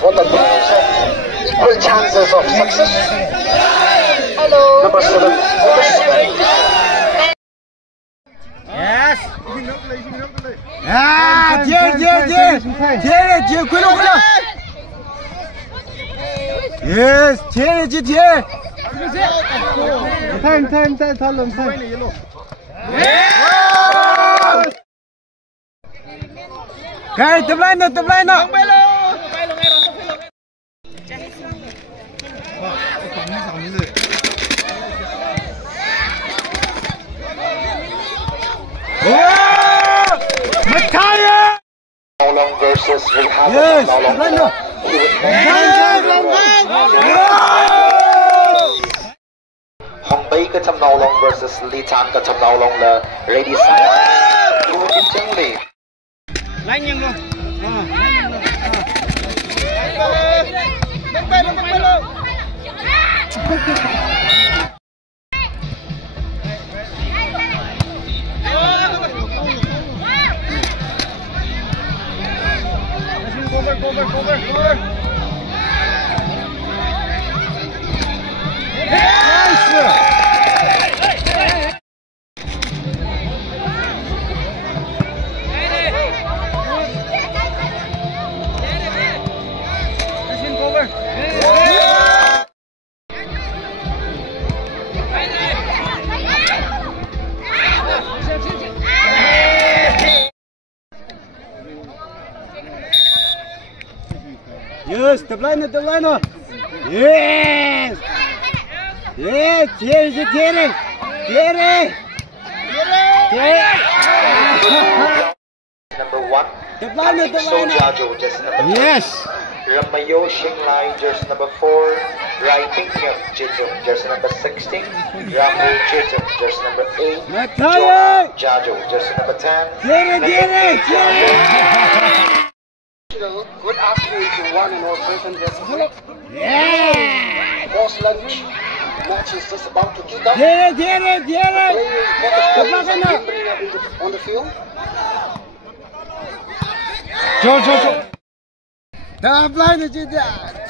for the teams of equal chances of success. Hello. Number 7. Yes. Yes, time. Cái tập lại nó. Long versus Yes, Hồng Bí cái chấm nào long versus Lý Trạm cái chấm nào long là ready set. Yêu Kim Trân Lý. Lấy nhanh luôn. Cover. Yes, tập lại nó. Yes. Cheer đi. Number 1. Tập lại nó. Sojajo, jersey number 2. Yes. Ramayo Shinglai, jersey number 4. Rai Pingyam Jitung, jersey number 16. Ramu Jitung, jersey number 8. John Jajo, jersey number 10. Good afternoon to one and all present guests. Yeah. Post lunch match is just about to kick off. On the field. Cho. Tập lại nó chứ.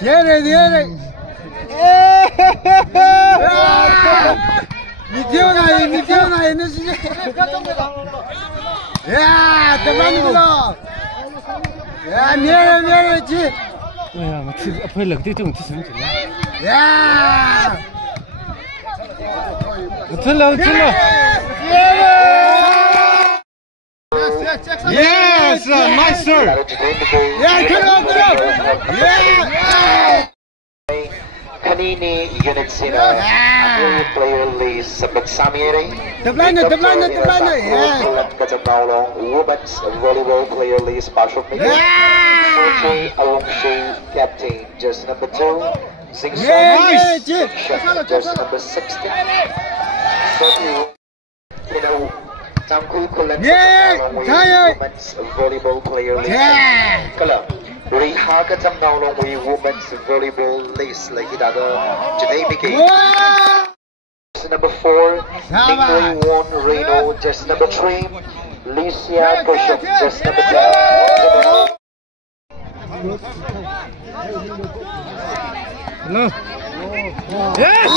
Thế này. Đi theo này nó sẽ. Yeah, tập lại nó rồi. 야, 미안해, 지. 야, 앞에 럭지 좀 치시면 되나? 야! 틀려. Yes, nice sir. Yeah, come on. Yeah. Kanini Unit Sino, player list Sabat Samieri. Tablana. Yeah. Women's volleyball player list partial meeting. Sochi Alongsu captain, jersey number 2. Sing Nice. jersey number 16. Tangku Kulan women's volleyball player list. Color. Riha cái chấm nào long với women's volleyball list là cái đó today Mickey. Number 4, Ningwei Won Reno, just number 3. Licia Koshuk, just number 10. Hello. Yes.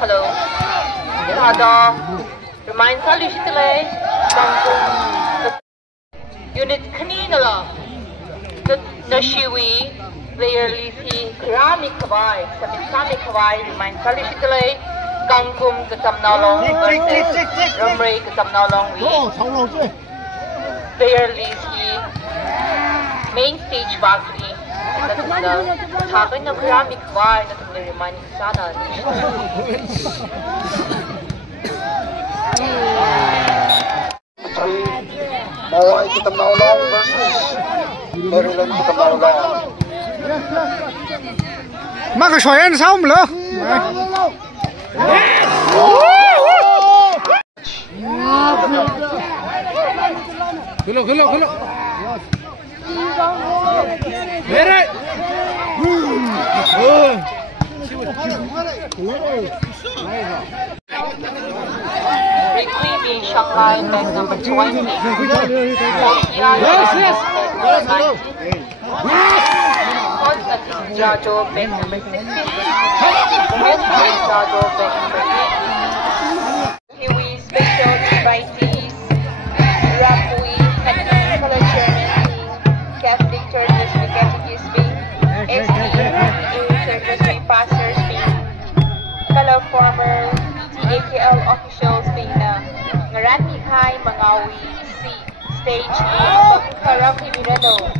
Hello. Ada remind kali sitile unit kanina la na shiwi player lisi krami kawai kami kawai remind kali sitile kangkum ketam nalong ramrei ketam nalong wi player lisi main stage bakri Thakay na krami kawai na remind sana Mawai kita maulong versus Maryland kita maulong. Mắc cái xoay ăn xong nữa. Hello. Very. Ricky B. Shanghai, bag number 20. Yes. Constantine Jajo, bag number 16. Mestre Jajo, bag number 18. Kiwi special invitees, Rapui, Hetman, Color Chairman, Catholic Churches, Catholic Churches, Pastors, Color Former, TAKL officials, Ngarani High, Mangawi, C, Stage 2, Karang Mirano.